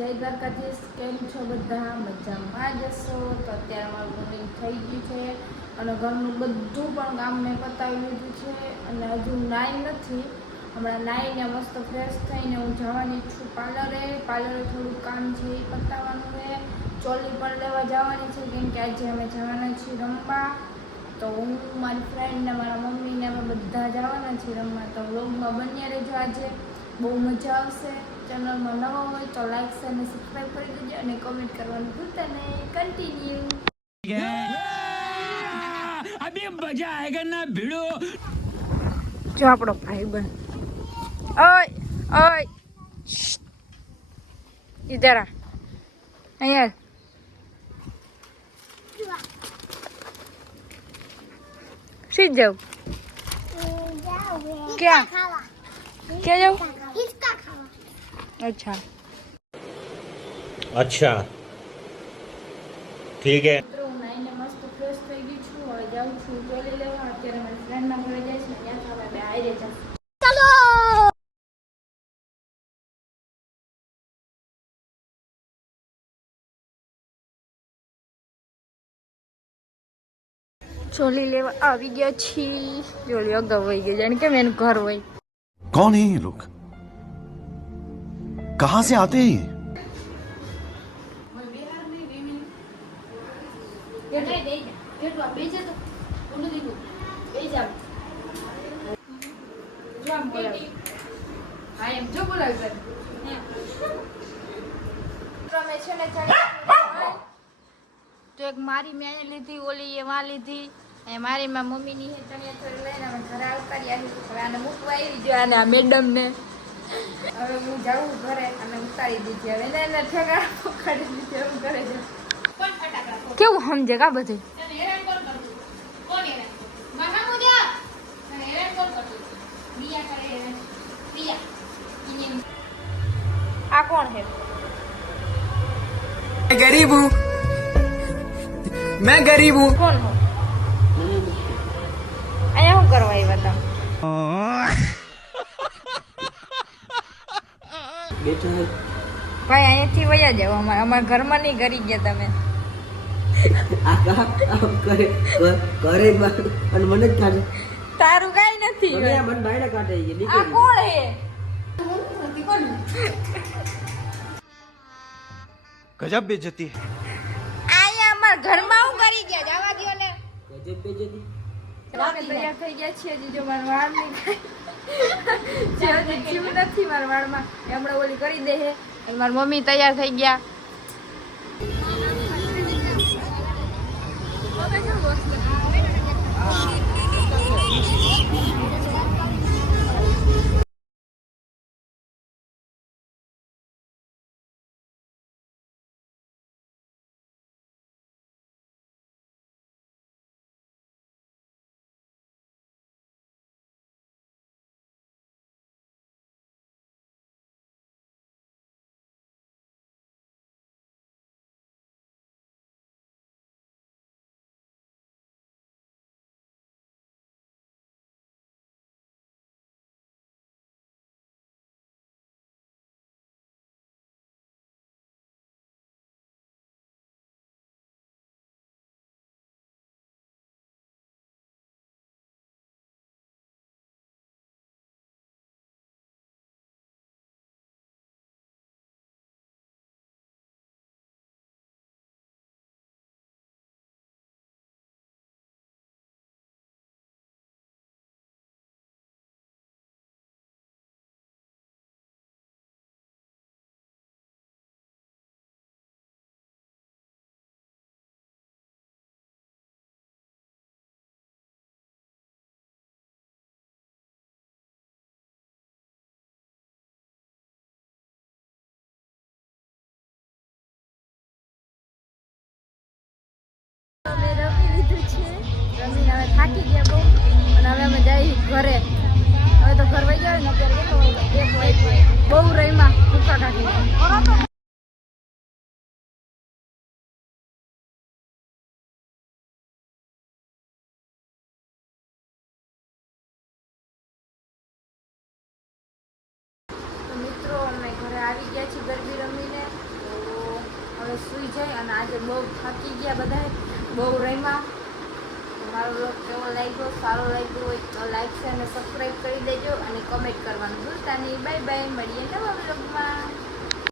જય દ્વારકાધીશ. કેમ છો બધા? મજામાં જ હશો? તો અત્યારે મારું મોર્નિંગ થઈ ગયું છે અને ઘરનું બધું પણ કામ મેં પતાવી લીધું છે અને હજુ નાઈ નથી. હમણાં નાઈને મસ્ત ફ્રેશ થઈને હું જવાની છું પાર્લરે. થોડું કામ છે એ પતાવવાનું છે. ચોલી પણ લેવા જવાની છે કેમ કે આજે અમે જવાના છીએ રમવા. તો હું, મારી ફ્રેન્ડ ને મારા મમ્મીને અમે બધા જવાના છીએ રમવા. તો વ્લોગમાં બન્યા રહેજો. આજે બહુ મજા આવશે. ચેનલમાં નવા હોય તો લાઈક શેર અને સબસ્ક્રાઈબ કરી દેજો અને કમેન્ટ કરવાનું ભૂલતા નહીં. કન્ટિન્યુ. अभी मजा आएगा ना भिड़ो. જો આપણો ભાઈબંધ. ઓય ઓય ઇધર આ. અહીંયા સીધ જાઉં. ક્યાં ક્યાં જાઉં? अच्छा अच्छा ठीक है. મિત્રો હું નાઈને મસ્ત ફ્રેશ થઈ ગઈ છું. હવે જાઉં છું ચોલી લેવા. અત્યારે મારી ફ્રેન્ડના ઘરે જાય છે. ત્યાં આપણે બે આયરે જશું. ચોલી લેવા આવી ગયા છીએ. ચોલી અગાઉ વહી ગઈ. જાણે કેમ એનું ઘર હોય. कौन है ये लोग? कहां से आते हैं ये? તો એક મારી મેં અહીંયા લીધી, ઓલી એ માં લીધી, અને મારી માં મમ્મીની હે ચણિયા ચોળી લઈને અમે ઘરે આવતા રહ્યા. હવે આને મૂકવા આવી જો અને આ મેડમ ને હવે હું જાઉં ઘરે અને ઉતારી દીધી. હવે એને ઠેકા પકડી દીધી. હું ઘરે જાઉં. કેવું સમજે કા બધું. આ કોણ હે? गरीब हूँ मैं गरीब हूँ. કોણ હો? અહીંયા શું કરવા આવ્યા તમે? ભાઈ અહીંયાથી વયા જાવ. અમારા ઘરમાં નહીં કરી ગયા તમે. તારું કઈ નથી. આ કોણ હે? गजब बेइज्जती है. અહીંયા અમારા ઘરમાં હું કરી ગયા? જવા દ્યો ને. આપણે તૈયાર થઈ ગયા છીએ. જીજો મારા વાળ નહીં થાય. જીવ નથી મારા વાળમાં. હમણાં ઓલી કરી દે હે. મારી મમ્મી તૈયાર થઈ ગયા. જાય. અને આજે બહુ થાકી ગયા બધા, બહુ રમ્યા. મારો બ્લોગ કેવો લાગ્યો, સારો લાગ્યો હોય તો લાઈક છે અને સબસ્ક્રાઈબ કરી દેજો અને કમેન્ટ કરવાનું ભૂલતા નહીં. બાય બાય, મળીએ નવા બ્લોગમાં.